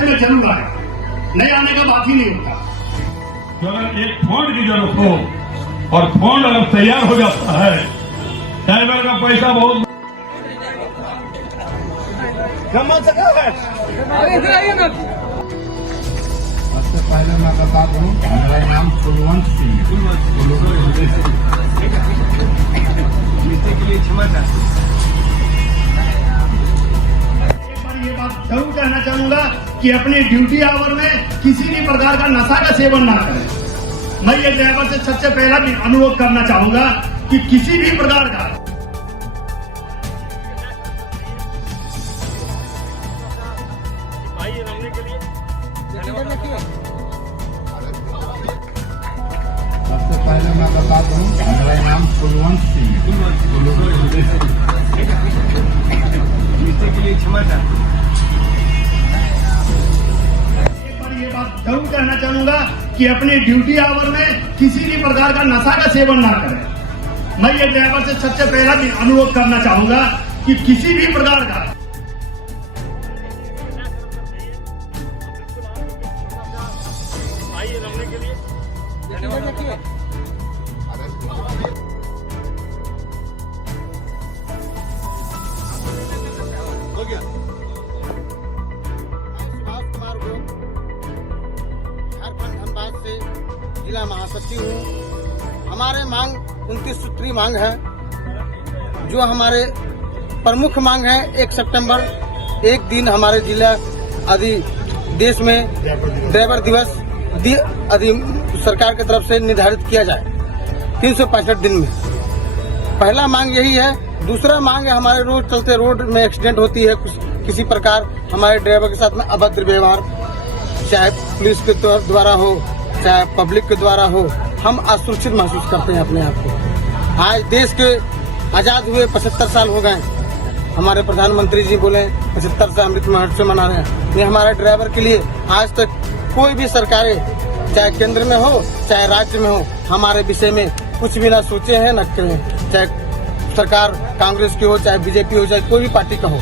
से मैं जरूर आया, नहीं आने का बात ही नहीं होता। अगर एक फंड की जरूरत हो और फंड अगर तैयार हो जाता है, ड्राइवर का पैसा बहुत कमा सका है। सबसे पहले मैं बता दूं, मेरा नाम कुलवंत सिंह के लिए क्षमा चाहता हूं। एक बार ये बात जरूर कहना चाहूंगा कि अपने ड्यूटी आवर में किसी भी प्रकार का नशा का सेवन ना करें। मैं ये ड्राइवर से सबसे पहला भी अनुरोध करना चाहूंगा कि किसी भी प्रकार का सबसे पहले मैं बता दूं, मेरा नाम कुलवंत सिंह के लिए क्षमा चाहता हूं। एक बार ये बात जरूर कहना चाहूंगा कि अपने ड्यूटी आवर में किसी भी प्रकार का नशा का सेवन ना करें। मैं ये ड्राइवर से सबसे पहला भी अनुरोध करना चाहूंगा कि किसी भी प्रकार का हो गया। सुभाष कुमार गोप, झारखंड धनबाद से जिला महासचिव हूँ। हमारे मांग 29 सूत्री मांग है, जो हमारे प्रमुख मांग है। 1 सितंबर एक दिन हमारे जिला आदि देश में ड्राइवर दिवस सरकार की तरफ से निर्धारित किया जाए 365 दिन में। पहला मांग यही है। दूसरा मांग है, हमारे रोड चलते रोड में एक्सीडेंट होती है किसी प्रकार, हमारे ड्राइवर के साथ में अभद्र व्यवहार, चाहे पुलिस के द्वारा हो चाहे पब्लिक के द्वारा हो, हम असुरक्षित महसूस करते हैं अपने आप को। आज देश के आजाद हुए 75 साल हो गए। हमारे प्रधानमंत्री जी बोले 75 साल अमृत महोत्सव मना रहे हैं। ये हमारे ड्राइवर के लिए आज तक कोई भी सरकारें, चाहे केंद्र में हो चाहे राज्य में हो, हमारे विषय में कुछ भी ना सोचे हैं न करें। चाहे सरकार कांग्रेस की हो चाहे बीजेपी हो चाहे कोई भी पार्टी का हो,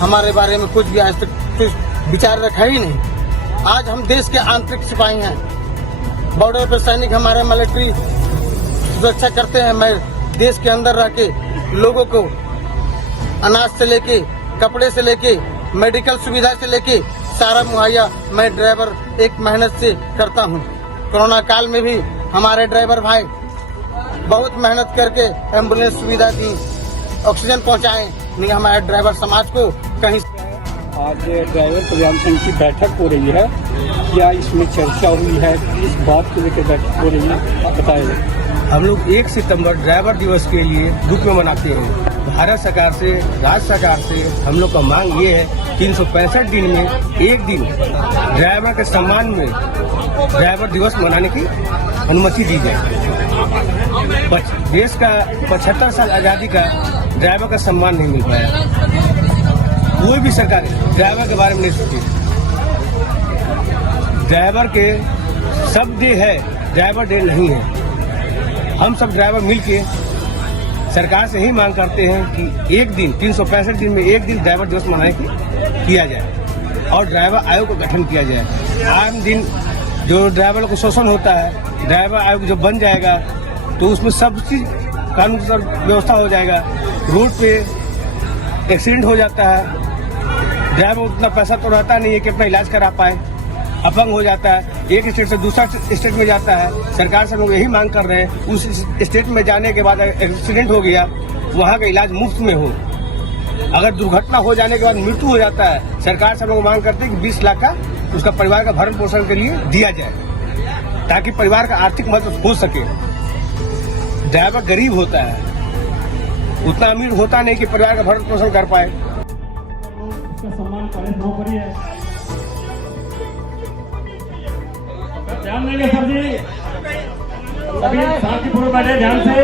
हमारे बारे में कुछ भी आज तक कुछ विचार रखा ही नहीं। आज हम देश के आंतरिक सिपाही हैं। बॉर्डर पर सैनिक हमारे मिलिट्री सुरक्षा करते हैं। मैं देश के अंदर रह के लोगों को अनाज से लेके, कपड़े से लेके, मेडिकल सुविधा से लेके सारा मुहैया मैं ड्राइवर एक मेहनत से करता हूँ। कोरोना काल में भी हमारे ड्राइवर भाई बहुत मेहनत करके एम्बुलेंस सुविधा दी, ऑक्सीजन पहुँचाए। नहीं हमारे ड्राइवर समाज को कहीं। आज ड्राइवर कल्याण संघ की बैठक हो रही है, क्या इसमें चर्चा हुई है, किस बात को लेकर बैठक हो रही है, आप बताएं। हम लोग 1 सितंबर ड्राइवर दिवस के लिए ग्रुप में मनाते हैं। भारत सरकार से, राज्य सरकार से हम लोग का मांग ये है 365 दिन में एक दिन ड्राइवर के सम्मान में ड्राइवर दिवस मनाने की अनुमति दी जाए। देश का 75 साल आज़ादी का ड्राइवर का सम्मान नहीं मिल पाया। कोई भी सरकार ड्राइवर के बारे में नहीं सोची। ड्राइवर के सब डे है, ड्राइवर डे नहीं है। हम सब ड्राइवर मिलके सरकार से ही मांग करते हैं कि एक दिन 365 दिन में एक दिन ड्राइवर दिवस मनाने की किया जाए और ड्राइवर आयोग का गठन किया जाए। आम दिन जो ड्राइवर को शोषण होता है, ड्राइवर आयोग जब बन जाएगा तो उसमें सब चीज कानून व्यवस्था हो जाएगा। रोड पे एक्सीडेंट हो जाता है, ड्राइवर उतना पैसा तो रहता नहीं है कि अपना इलाज करा पाए, अपंग हो जाता है, एक स्टेट से दूसरा स्टेट में जाता है। सरकार से लोग यही मांग कर रहे हैं उस स्टेट में जाने के बाद एक्सीडेंट हो गया, वहाँ का इलाज मुफ्त में हो। अगर दुर्घटना हो जाने के बाद मृत्यु हो जाता है, सरकार से लोग मांग करते हैं कि 20 लाख का उसका परिवार का भरण पोषण के लिए दिया जाए, ताकि परिवार का आर्थिक मदद हो सके। ड्राइवर गरीब होता है, उतना अमीर होता नहीं कि परिवार का भरण पोषण कर पाए। उसका सम्मान करें, नौकरी है। ध्यान देंगे सर जी, सभी शांतिपूर्वक बैठे ध्यान से।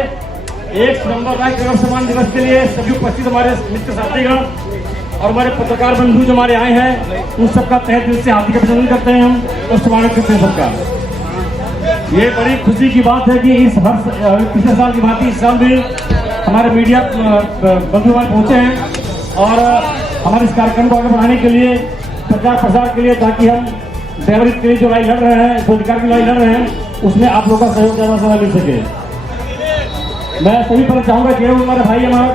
1 सितंबर राष्ट्रीय सम्मान दिवस के लिए सभी उपस्थित हमारे मित्र साथीगण और हमारे पत्रकार बंधु जो हमारे आए हैं, उन सबका तहे दिल से हार्दिक अभिनंदन करते हैं हम और स्वागत करते हैं सबका। ये बड़ी खुशी की बात है कि इस वर्ष पिछले साल की भांति इस साल भी हमारे मीडिया बंधु हमारे पहुंचे हैं और हमारे इस कार्यक्रम को आगे बढ़ाने के लिए प्रचार प्रसार के लिए, ताकि हम ड्राइवर के लिए जो लड़ाई लड़ रहे हैं, रोजगार की लड़ाई लड़ रहे हैं, उसमें आप लोगों का सहयोग ज़्यादा से ज़्यादा मिल सके। मैं सभी पर चाहूंगा कि हमारे भाई हमारा